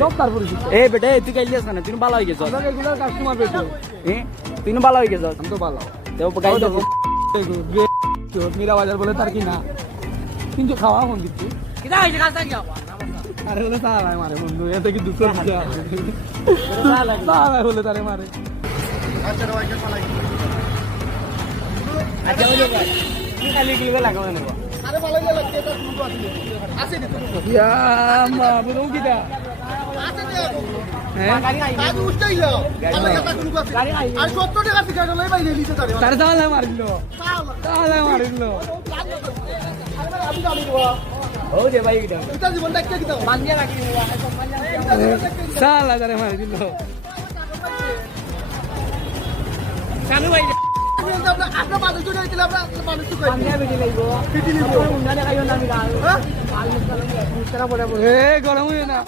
সব তারপরে এ বেটা তুই গাইলিস কেন তুই ভালো হয়ে গেছিস রেগুলার কাস্টমার বেটো তুই ভালো হয়ে গেছিস আমি তো ভালো গাই মীরা বাজার বলে তার কি না কিন্তু খাওয়া ফোন দিচ্ছি আরে বলে তারাই মারে বন্ধু এতে কি দুঃখ তারাই বলে তারে মারে আচ্ছা ওই ভাই কি খালি গিয়ে লাগাও নেব আরে ভালো লাগছে এটা শুরু আসলে আছে দিতে ইয়া মা বলো কি দা আছে দে হ্যাঁ গাড়ি উঠতেই যাও ভালো কথা শুরু করছে আর 70 টাকা টিকেট লই ভাই লিতে তারে তারে তাহলে মারিলো তাহলে মারিলো আমি জানি বাবা ও যে ভাই এটা জীবনটা কি দাও বান্দিয়া রাখি সালা তারে মারি দিল চালু ভাই আপনার মানুষ তো দিলে আপনার মানুষ তো বান্দিয়া বেটি লাগবো পিটি নিব উন্ডা দেখাইও না আমি গাল হ্যাঁ আলু কালাম মুস্তারা পড়ে এ গরম হই না